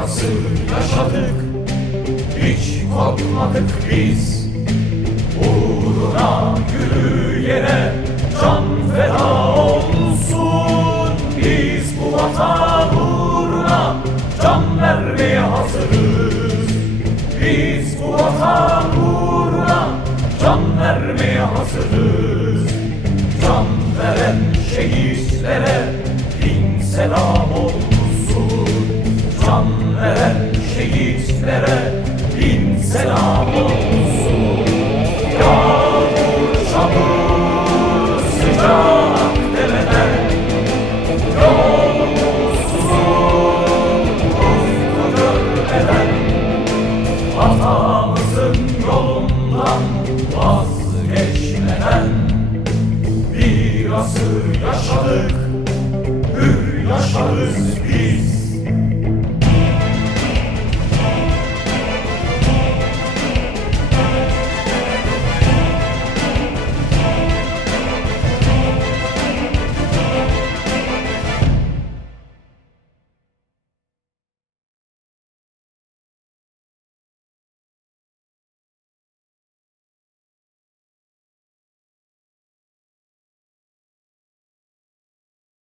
nasıl yaşadık? Hiç korkmadık biz. Uğruna yürüyene can feda olsun. Biz bu vatan uğruna can vermeye hazırız. Biz bu vatan uğruna can vermeye hazırız. Can veren şehitlere bin selam veren şehitlere bin selam olsun. Yağmur çamur sıcak demeler yolsuzun ufku eder. Hatamızın yolundan vazgeçmeden bir asır yaşadık, hür yaşarız.